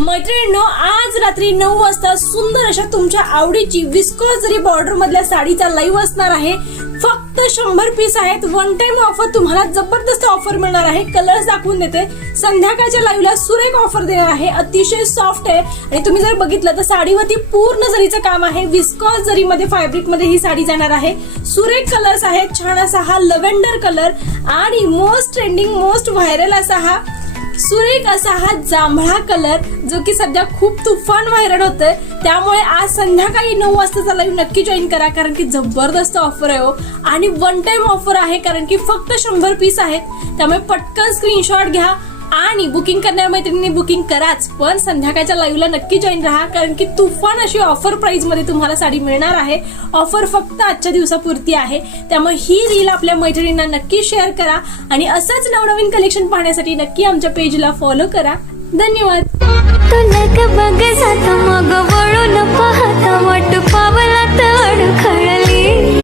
मैत्रिणींनो, आज रात्री 9 वाजता सुंदर अशा तुमच्या आवडीची विस्कोस जरी बॉर्डर मधल्या साडीचा लाईव्ह असणार आहे. फक्त 100 पीस आहेत. वन टाइम ऑफर, तुम्हाला जबरदस्त ऑफर मिळणार आहे. कलर्स दाखवून देते. संध्याकाळच्या लाईव्हला सुरेख ऑफर देणार आहे. अतिशय सॉफ्ट आहे आणि तुम्ही जर बघितलं तर साडीवरती पूर्ण जरीचं काम आहे. विस्कोस जरीमध्ये फॅब्रिक मध्ये ही साडी जाणार आहे. सुरेख कलर्स आहेत. छान असा हा लव्हेंडर कलर आणि मोस्ट ट्रेंडिंग मोस्ट व्हायरल असा हा सुरेख असा हा जांभळा कलर, जो की सध्या खूप तुफान व्हायरल होतोय. त्यामुळे आज संध्याकाळी 9 वाजताचा लाईव्ह नक्की जॉईन करा, कारण की जबरदस्त ऑफर आहे हो. आणि वन टाइम ऑफर आहे, कारण की फक्त 100 पीस आहेत. त्यामुळे पटकन स्क्रीनशॉट घ्या आणि बुकिंग करणाऱ्या मैत्रिणींनी बुकिंग कराच. पण संध्याकाळच्या लाईव्हला नक्की जॉईन राहा, कारण की तुफान अशी ऑफर प्राइस मध्ये तुम्हाला साडी मिळणार आहे. ऑफर फक्त आजच्या दिवसापुरती आहे. त्यामुळे ही रील आपल्या मैत्रिणींना नक्की शेअर करा आणि असंच नवनवीन कलेक्शन पाहण्यासाठी नक्की आमच्या पेजला फॉलो करा. धन्यवाद.